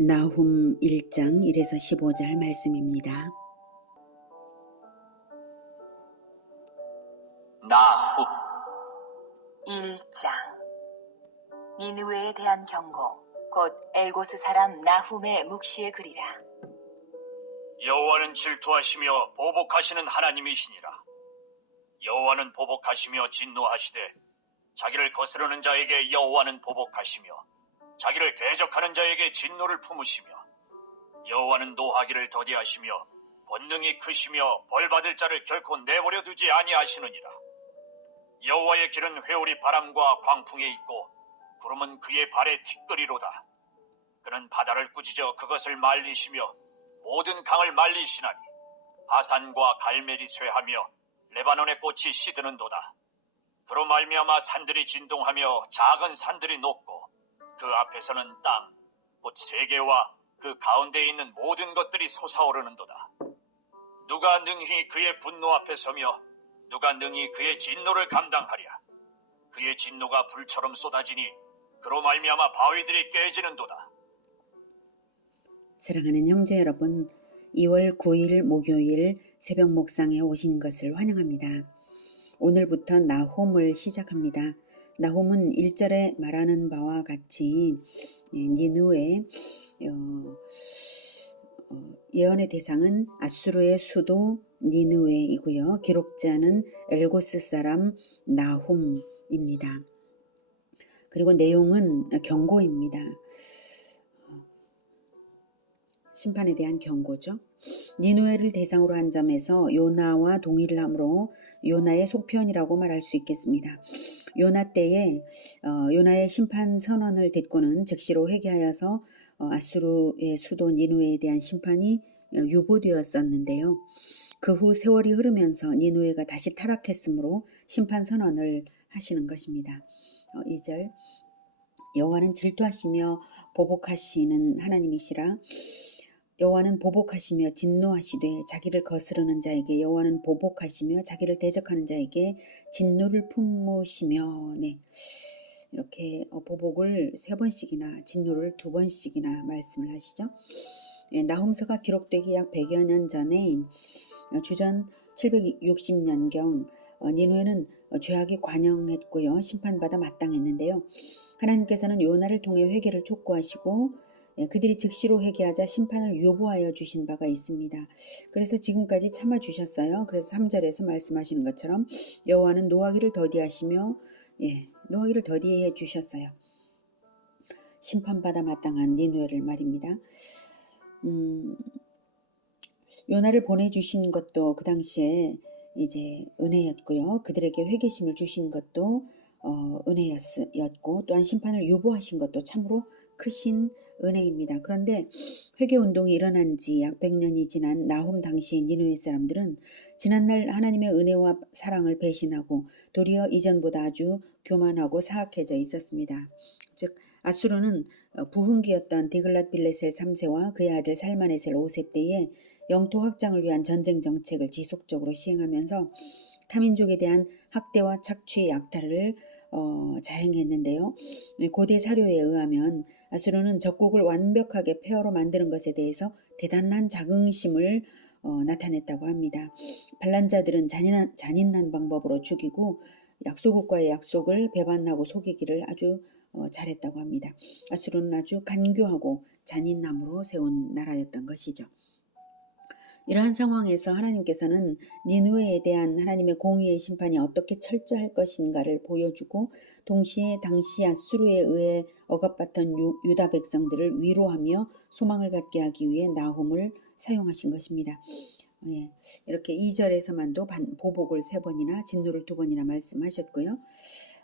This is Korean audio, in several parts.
나훔 1장 1에서 15절 말씀입니다. 나훔 1장. 니느웨에 대한 경고, 곧 엘고스 사람 나훔의 묵시의 글이라. 여호와는 질투하시며 보복하시는 하나님이시니라. 여호와는 보복하시며 진노하시되 자기를 거스르는 자에게 여호와는 보복하시며 자기를 대적하는 자에게 진노를 품으시며 여호와는 노하기를 더디하시며 권능이 크시며 벌받을 자를 결코 내버려 두지 아니하시느니라. 여호와의 길은 회오리 바람과 광풍에 있고 구름은 그의 발의 티끌이로다. 그는 바다를 꾸짖어 그것을 말리시며 모든 강을 말리시나니 바산과 갈멜이 쇠하며 레바논의 꽃이 시드는도다. 그로 말미암아 산들이 진동하며 작은 산들이 녹고 그 앞에서는 땅, 곧 세계와 그 가운데에 있는 모든 것들이 솟아오르는도다. 누가 능히 그의 분노 앞에 서며 누가 능히 그의 진노를 감당하랴. 그의 진노가 불처럼 쏟아지니 그로 말미암아 바위들이 깨지는도다. 사랑하는 형제 여러분, 2월 9일 목요일 새벽 목상에 오신 것을 환영합니다. 오늘부터 나훔을 시작합니다. 나훔은 1절에 말하는 바와 같이 니느웨 예언의 대상은 아수르의 수도 니느웨이고요. 기록자는 엘고스 사람 나훔입니다. 그리고 내용은 경고입니다. 심판에 대한 경고죠. 니느웨를 대상으로 한 점에서 요나와 동일을 하므로 요나의 속편이라고 말할 수 있겠습니다. 요나 때에 요나의 심판 선언을 듣고는 즉시로 회개하여서 아수르의 수도 니느웨에 대한 심판이 유보되었었는데요. 그 후 세월이 흐르면서 니느웨가 다시 타락했으므로 심판 선언을 하시는 것입니다. 2절 여호와는 질투하시며 보복하시는 하나님이시라. 여호와는 보복하시며 진노하시되 자기를 거스르는 자에게 여호와는 보복하시며 자기를 대적하는 자에게 진노를 품으시며 이렇게 보복을 3번씩이나 진노를 2번씩이나 말씀을 하시죠. 나훔서가 기록되기 약 100여 년 전에 주전 760년경 니느웨는 죄악에 관영했고요. 심판받아 마땅했는데요. 하나님께서는 요나를 통해 회개를 촉구하시고 그들이 즉시로 회개하자 심판을 유보하여 주신 바가 있습니다. 그래서 지금까지 참아주셨어요. 그래서 3절에서 말씀하시는 것처럼 여호와는 노하기를 더디하시며 노하기를 더디해 주셨어요. 심판받아 마땅한 니느웨를 말입니다. 요나를 보내주신 것도 그 당시에 이제 은혜였고요. 그들에게 회개심을 주신 것도 은혜였고 또한 심판을 유보하신 것도 참으로 크신 은혜입니다. 그런데 회개운동이 일어난 지 약 100년이 지난 나훔 당시 니느웨 사람들은 지난날 하나님의 은혜와 사랑을 배신하고 도리어 이전보다 아주 교만하고 사악해져 있었습니다. 즉 아수르는 부흥기였던 디글랏빌레셀 3세와 그의 아들 살마네셀 5세 때에 영토 확장을 위한 전쟁 정책을 지속적으로 시행하면서 타민족에 대한 학대와 착취, 약탈을 자행했는데요. 고대 사료에 의하면 아수르는 적국을 완벽하게 폐허로 만드는 것에 대해서 대단한 자긍심을 나타냈다고 합니다. 반란자들은 잔인한 방법으로 죽이고 약소국과의 약속을 배반하고 속이기를 아주 잘했다고 합니다. 아수르는 아주 간교하고 잔인함으로 세운 나라였던 것이죠. 이러한 상황에서 하나님께서는 니느웨에 대한 하나님의 공의의 심판이 어떻게 철저할 것인가를 보여주고 동시에 당시 아수르에 의해 억압받던 유다 백성들을 위로하며 소망을 갖게 하기 위해 나훔을 사용하신 것입니다. 이렇게 2절에서만도 보복을 3번이나 진노를 2번이나 말씀하셨고요.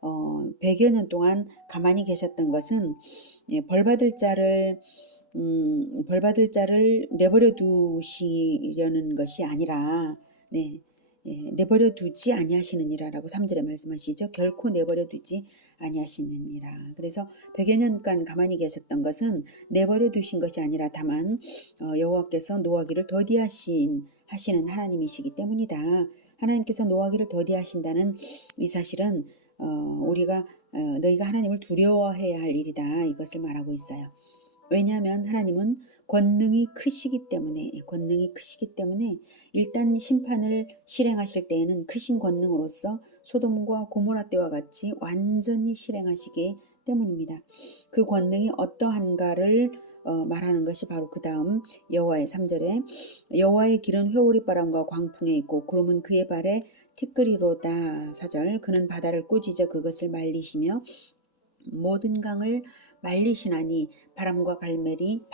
100여 년 동안 가만히 계셨던 것은 벌받을 자를 내버려 두시려는 것이 아니라 내버려 두지 아니하시느니라라고 3절에 말씀하시죠. 결코 내버려 두지 아니하시느니라. 그래서 100여 년간 가만히 계셨던 것은 내버려 두신 것이 아니라 다만 여호와께서 노하기를 더디하시는 하나님이시기 때문이다. 하나님께서 노하기를 더디하신다는 이 사실은 우리가 너희가 하나님을 두려워해야 할 일이다. 이것을 말하고 있어요. 왜냐하면 하나님은 권능이 크시기 때문에 일단 심판을 실행하실 때에는 크신 권능으로서 소돔과 고모라 때와 같이 완전히 실행하시기 때문입니다. 그 권능이 어떠한가를 말하는 것이 바로 그 다음 여호와의 3절에 여호와의 길은 회오리바람과 광풍에 있고 구름은 그의 발에 티끌이로다. 4절 그는 바다를 꾸짖어 그것을 말리시며 모든 강을 말리시나니 바산과 갈멜이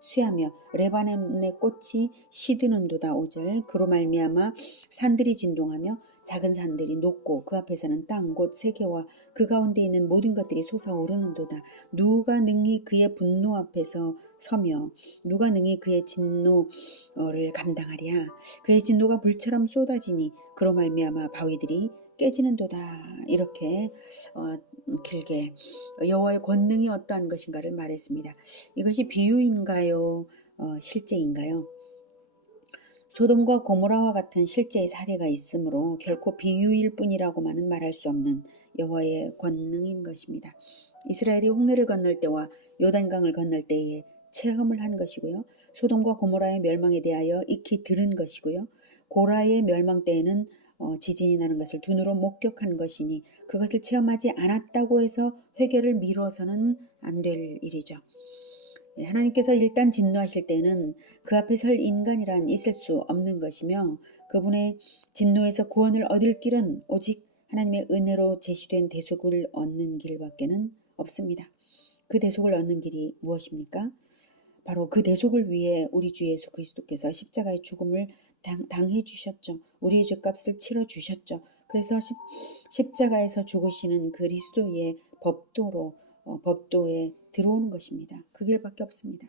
쇠하며 레바논의 꽃이 시드는도다. 5절 그로 말미암아 산들이 진동하며 작은 산들이 녹고 그 앞에서는 땅 곧 세계와 그 가운데 있는 모든 것들이 솟아오르는도다. 누가 능히 그의 분노 앞에서 서며 누가 능히 그의 진노를 감당하랴. 그의 진노가 불처럼 쏟아지니 그로 말미암아 바위들이 깨지는도다. 이렇게 길게 여호와의 권능이 어떠한 것인가를 말했습니다. 이것이 비유인가요? 실제인가요? 소돔과 고모라와 같은 실제의 사례가 있으므로 결코 비유일 뿐이라고만은 말할 수 없는 여호와의 권능인 것입니다. 이스라엘이 홍해를 건널 때와 요단강을 건널 때에 체험을 한 것이고요. 소돔과 고모라의 멸망에 대하여 익히 들은 것이고요. 고라의 멸망 때에는 지진이 나는 것을 두 눈으로 목격한 것이니 그것을 체험하지 않았다고 해서 회개를 미뤄서는 안 될 일이죠. 하나님께서 일단 진노하실 때는 그 앞에 설 인간이란 있을 수 없는 것이며 그분의 진노에서 구원을 얻을 길은 오직 하나님의 은혜로 제시된 대속을 얻는 길밖에는 없습니다. 그 대속을 얻는 길이 무엇입니까? 바로 그 대속을 위해 우리 주 예수 그리스도께서 십자가의 죽음을 당해 주셨죠. 우리의 죄값을 치러 주셨죠. 그래서 십자가에서 죽으시는 그리스도의 법도에 들어오는 것입니다. 그 길밖에 없습니다.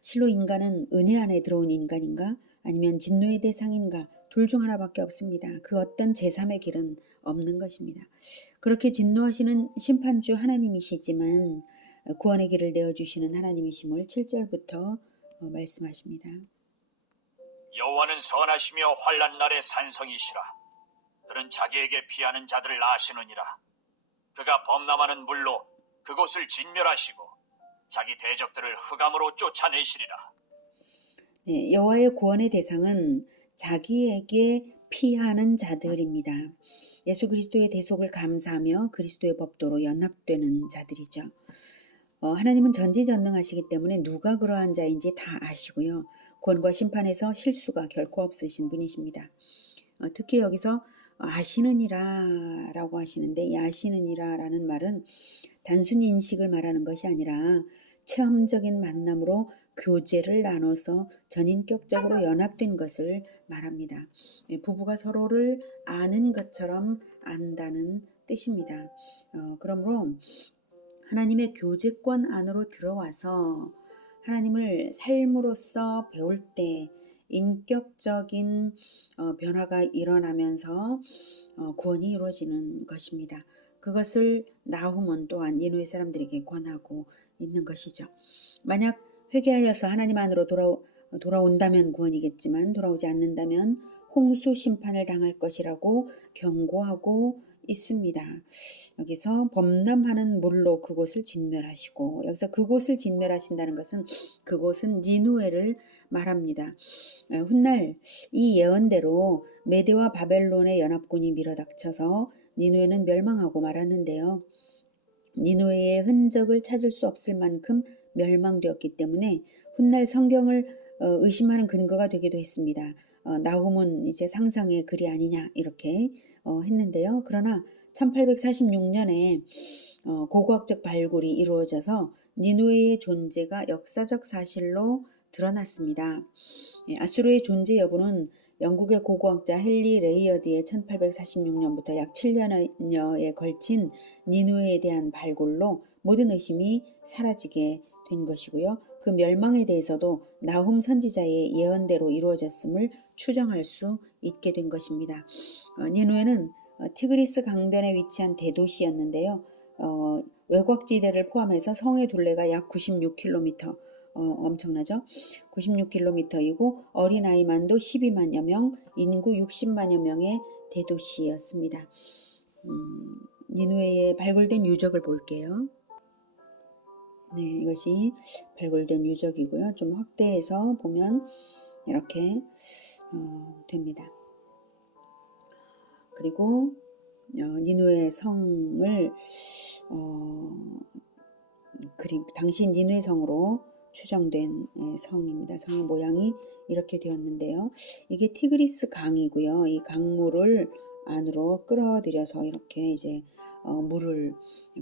실로 인간은 은혜 안에 들어온 인간인가 아니면 진노의 대상인가 둘 중 하나밖에 없습니다. 그 어떤 제3의 길은 없는 것입니다. 그렇게 진노하시는 심판주 하나님이시지만 구원의 길을 내어주시는 하나님이심을 7절부터 말씀하십니다. 여호와는 선하시며 환난 날의 산성이시라. 그는 자기에게 피하는 자들을 아시느니라. 그가 범람하는 물로 그곳을 진멸하시고 자기 대적들을 흑암으로 쫓아내시리라. 네, 여호와의 구원의 대상은 자기에게 피하는 자들입니다. 예수 그리스도의 대속을 감사하며 그리스도의 법도로 연합되는 자들이죠. 하나님은 전지전능하시기 때문에 누가 그러한 자인지 다 아시고요. 구원과 심판에서 실수가 결코 없으신 분이십니다. 특히 여기서 아시느니라 라고 하시는데 이 아시느니라 라는 말은 단순히 인식을 말하는 것이 아니라 체험적인 만남으로 교제를 나눠서 전인격적으로 연합된 것을 말합니다. 부부가 서로를 아는 것처럼 안다는 뜻입니다. 그러므로 하나님의 교제권 안으로 들어와서 하나님을 삶으로써 배울 때 인격적인 변화가 일어나면서 구원이 이루어지는 것입니다. 그것을 나훔은 또한 니느웨 사람들에게 권하고 있는 것이죠. 만약 회개하여서 하나님 안으로 돌아온다면 구원이겠지만 돌아오지 않는다면 홍수 심판을 당할 것이라고 경고하고 있습니다. 여기서 범람하는 물로 그곳을 진멸하시고 여기서 그곳을 진멸하신다는 것은 그곳은 니느웨를 말합니다. 훗날 이 예언대로 메대와 바벨론의 연합군이 밀어닥쳐서 니느웨는 멸망하고 말았는데요. 니느웨의 흔적을 찾을 수 없을 만큼 멸망되었기 때문에 훗날 성경을 의심하는 근거가 되기도 했습니다. 나훔은 이제 상상의 글이 아니냐 이렇게 했는데요. 그러나 1846년에 고고학적 발굴이 이루어져서 니느웨의 존재가 역사적 사실로 드러났습니다. 아수르의 존재 여부는 영국의 고고학자 헨리 레이어드의 1846년부터 약 7년여에 걸친 니느웨에 대한 발굴로 모든 의심이 사라지게 된 것이고요. 그 멸망에 대해서도 나훔 선지자의 예언대로 이루어졌음을 추정할 수 있게 된 것입니다. 니느웨는 티그리스 강변에 위치한 대도시였는데요. 외곽지대를 포함해서 성의 둘레가 약 96km, 엄청나죠? 96km이고 어린아이만도 12만여 명, 인구 60만여 명의 대도시였습니다. 니느웨에 발굴된 유적을 볼게요. 네, 이것이 발굴된 유적이고요. 좀 확대해서 보면 이렇게 됩니다. 그리고 니누의 성을 당시 니누의 성으로 추정된 성입니다. 성의 모양이 이렇게 되었는데요. 이게 티그리스 강이고요. 이 강물을 안으로 끌어들여서 이렇게 이제 물을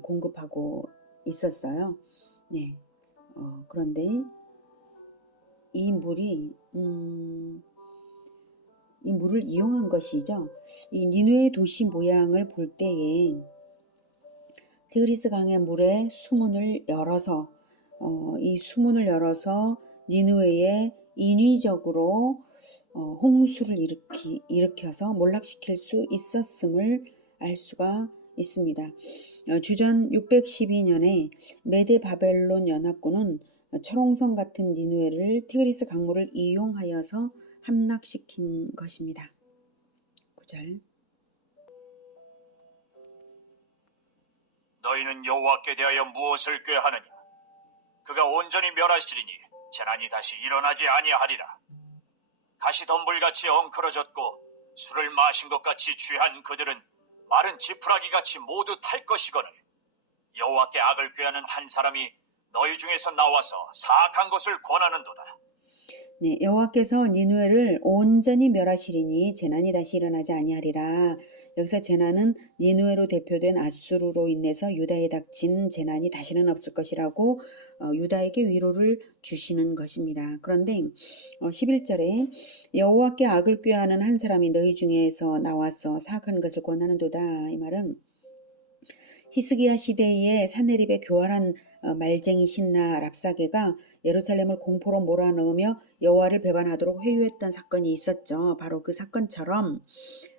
공급하고 있었어요. 네. 그런데 이 물이 이 물을 이용한 것이죠. 이 니누의 도시 모양을 볼 때에 티그리스 강의 물에 수문을 열어서 이 수문을 열어서 니누에에 인위적으로 홍수를 일으켜서 몰락시킬 수 있었음을 알 수가 있습니다. 주전 612년에 메데 바벨론 연합군은 철옹성 같은 니누에를 티그리스 강물을 이용하여서 함락시킨 것입니다. 9절. 너희는 여호와께 대하여 무엇을 꾀하느냐? 그가 온전히 멸하시리니 재난이 다시 일어나지 아니하리라. 가시덤불같이 엉클어졌고 술을 마신 것 같이 취한 그들은 마른 지푸라기같이 모두 탈 것이거늘 여호와께 악을 꾀하는 한 사람이 너희 중에서 나와서 사악한 것을 권하는도다. 네, 여호와께서 니누에를 온전히 멸하시리니 재난이 다시 일어나지 아니하리라. 여기서 재난은 니누에로 대표된 아수르로 인해서 유다에 닥친 재난이 다시는 없을 것이라고 유다에게 위로를 주시는 것입니다. 그런데 11절에 여호와께 악을 꾀하는 한 사람이 너희 중에서 나와서 사악한 것을 권하는도다. 이 말은 히스기야 시대에 산헤립의 교활한 말쟁이 신나 랍사게가 예루살렘을 공포로 몰아넣으며 여호와를 배반하도록 회유했던 사건이 있었죠. 바로 그 사건처럼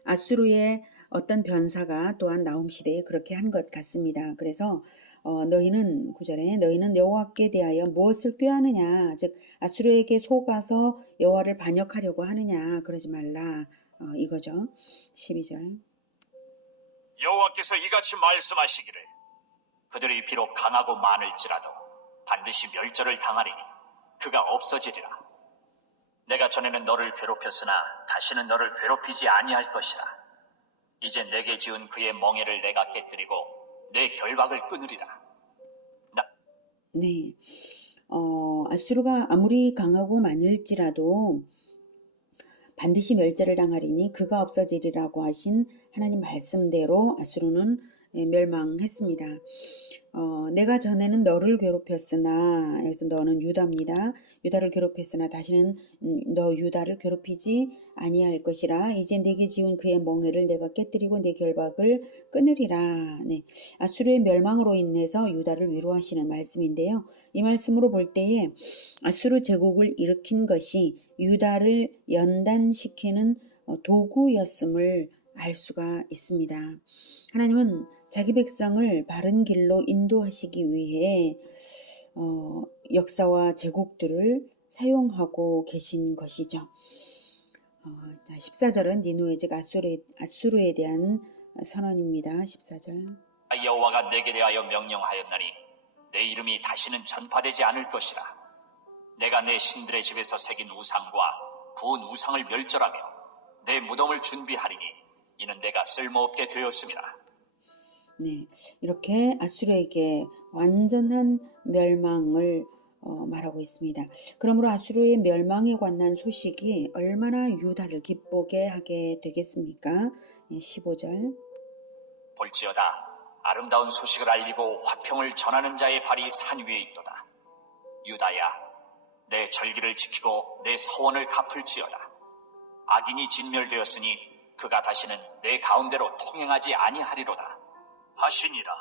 아수르의 어떤 변사가 또한 나훔 시대에 그렇게 한 것 같습니다. 그래서 너희는 9절에 너희는 여호와께 대하여 무엇을 꾀하느냐, 즉 아수르에게 속아서 여호와를 반역하려고 하느냐, 그러지 말라 이거죠. 12절. 여호와께서 이같이 말씀하시기를 그들이 비록 강하고 많을지라도 반드시 멸절을 당하리니 그가 없어지리라. 내가 전에는 너를 괴롭혔으나 다시는 너를 괴롭히지 아니할 것이라. 이제 내게 지은 그의 멍에를 내가 깨뜨리고 내 결박을 끊으리라. 네, 아수르가 아무리 강하고 많을지라도 반드시 멸절을 당하리니 그가 없어지리라고 하신 하나님 말씀대로 아수르는 멸망했습니다. 내가 전에는 너를 괴롭혔으나, 그래서 너는 유다입니다. 유다를 괴롭혔으나 다시는 너 유다를 괴롭히지 아니할 것이라. 이제 내게 지은 그의 멍에를 내가 깨뜨리고 내 결박을 끊으리라. 네, 아수르의 멸망으로 인해서 유다를 위로하시는 말씀인데요. 이 말씀으로 볼 때에 아수르 제국을 일으킨 것이 유다를 연단시키는 도구였음을 알 수가 있습니다. 하나님은 자기 백성을 바른 길로 인도하시기 위해 역사와 제국들을 사용하고 계신 것이죠. 14절은 니누에 즉 아수르에 대한 선언입니다. 14절. 여호와가 내게 대하여 명령하였나니 내 이름이 다시는 전파되지 않을 것이라. 내가 내 신들의 집에서 새긴 우상과 부은 우상을 멸절하며 내 무덤을 준비하리니 이는 내가 쓸모없게 되었음이라. 네, 이렇게 아수르에게 완전한 멸망을 말하고 있습니다. 그러므로 아수르의 멸망에 관한 소식이 얼마나 유다를 기쁘게 하게 되겠습니까? 15절. 볼지어다 아름다운 소식을 알리고 화평을 전하는 자의 발이 산 위에 있도다. 유다야, 내 절기를 지키고 내 서원을 갚을지어다. 악인이 진멸되었으니 그가 다시는 내 가운데로 통행하지 아니하리로다 하시니라.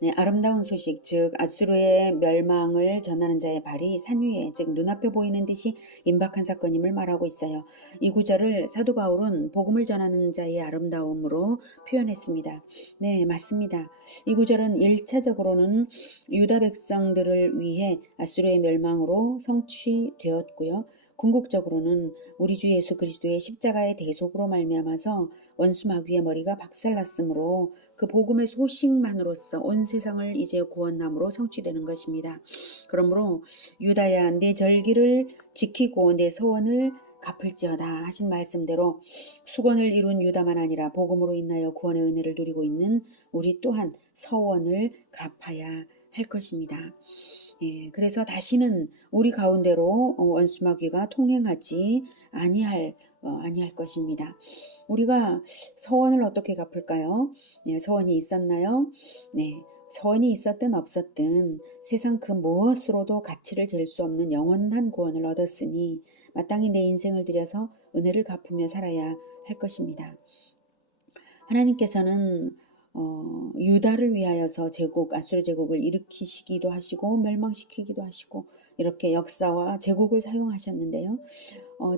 네, 아름다운 소식, 즉 아수르의 멸망을 전하는 자의 발이 산 위에, 즉 눈앞에 보이는 듯이 임박한 사건임을 말하고 있어요. 이 구절을 사도 바울은 복음을 전하는 자의 아름다움으로 표현했습니다. 네, 맞습니다. 이 구절은 1차적으로는 유다 백성들을 위해 아수르의 멸망으로 성취되었고요. 궁극적으로는 우리 주 예수 그리스도의 십자가의 대속으로 말미암아서 원수 마귀의 머리가 박살났으므로 그 복음의 소식만으로써 온 세상을 이제 구원함으로 성취되는 것입니다. 그러므로 유다야 내 절기를 지키고 내 소원을 갚을지어다 하신 말씀대로 수건을 이룬 유다만 아니라 복음으로 인하여 구원의 은혜를 누리고 있는 우리 또한 서원을 갚아야 할 것입니다. 그래서 다시는 우리 가운데로 원수 마귀가 통행하지 아니할 것입니다. 우리가 서원을 어떻게 갚을까요? 서원이 있었나요? 네, 서원이 있었든 없었든 세상 그 무엇으로도 가치를 잴 수 없는 영원한 구원을 얻었으니 마땅히 내 인생을 들여서 은혜를 갚으며 살아야 할 것입니다. 하나님께서는 유다를 위하여서 제국 아수르 제국을 일으키시기도 하시고 멸망시키기도 하시고 이렇게 역사와 제국을 사용하셨는데요.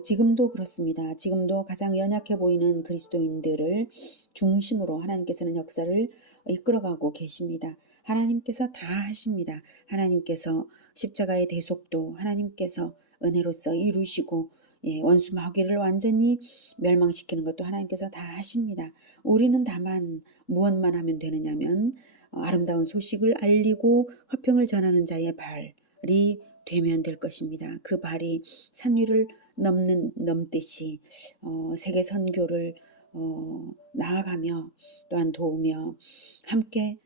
지금도 그렇습니다. 지금도 가장 연약해 보이는 그리스도인들을 중심으로 하나님께서는 역사를 이끌어가고 계십니다. 하나님께서 다 하십니다. 하나님께서 십자가의 대속도 하나님께서 은혜로서 이루시고 원수 마귀를 완전히 멸망시키는 것도 하나님께서 다 하십니다. 우리는 다만 무엇만 하면 되느냐면 아름다운 소식을 알리고 화평을 전하는 자의 발이 되면 될 것입니다. 그 발이 산 위를 넘듯이 세계 선교를 나아가며 또한 도우며 함께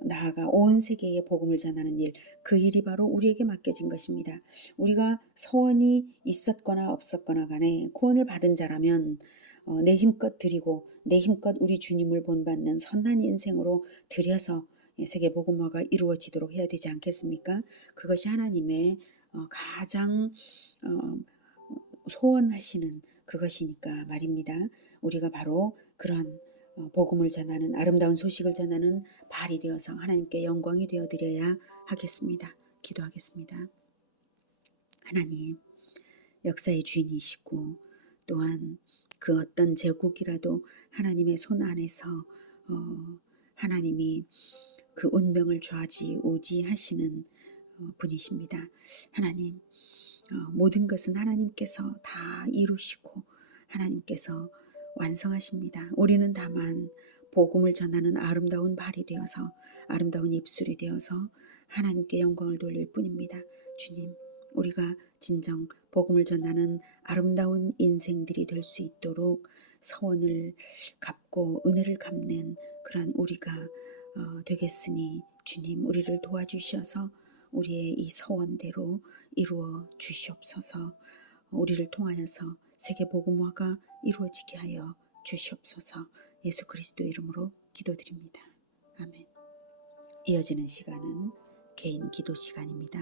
나아가 온 세계에 복음을 전하는 일, 그 일이 바로 우리에게 맡겨진 것입니다. 우리가 서원이 있었거나 없었거나 간에 구원을 받은 자라면 내 힘껏 드리고 내 힘껏 우리 주님을 본받는 선한 인생으로 드려서 세계 복음화가 이루어지도록 해야 되지 않겠습니까? 그것이 하나님의 가장 소원하시는 그것이니까 말입니다. 우리가 바로 그런 복음을 전하는 아름다운 소식을 전하는 발이 되어서 하나님께 영광이 되어 드려야 하겠습니다. 기도하겠습니다. 하나님, 역사의 주인이시고 또한 그 어떤 제국이라도 하나님의 손 안에서 하나님이 그 운명을 좌지우지하시는 분이십니다. 하나님, 모든 것은 하나님께서 다 이루시고 하나님께서 완성하십니다. 우리는 다만 복음을 전하는 아름다운 발이 되어서 아름다운 입술이 되어서 하나님께 영광을 돌릴 뿐입니다. 주님, 우리가 진정 복음을 전하는 아름다운 인생들이 될 수 있도록 서원을 갚고 은혜를 갚는 그런 우리가 되겠으니 주님, 우리를 도와주셔서 우리의 이 서원대로 이루어 주시옵소서. 우리를 통하여서 세계 복음화가 이루어지게 하여 주시옵소서. 예수 그리스도 이름으로 기도드립니다. 아멘. 이어지는 시간은 개인 기도 시간입니다.